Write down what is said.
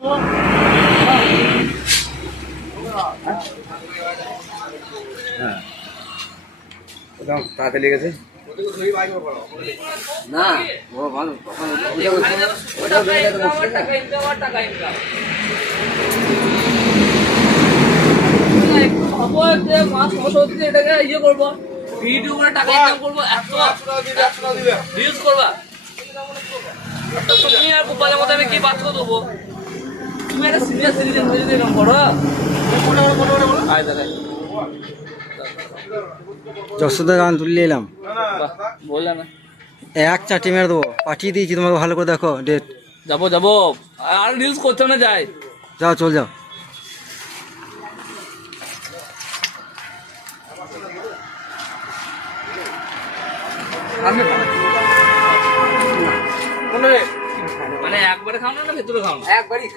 হ্যাঁ তাড়াতাড়ি লেগেছে না ও ভালো মাস হচ্ছে এটাকে ইয়ে করবো ভিডিও করে টাকা ইনকাম করবো রিলস করবা তুমি আর গোপালের মতো আমি কি বাদ করে দেবো তুমি একটা সিনিয়র সিটিজেন হয়ে যদি এরকম করো আয় দেখাই যশোদা গান তুলে এলাম বললে না এক চাটি মেরে দেবো পাঠিয়ে দিয়েছি তোমাকে ভালো করে দেখো ডেট যাবো যাবো আর রিলস করতে না যাই যাও চল যাও মানে একবারে খাও না ভেতরে খাও না একবারই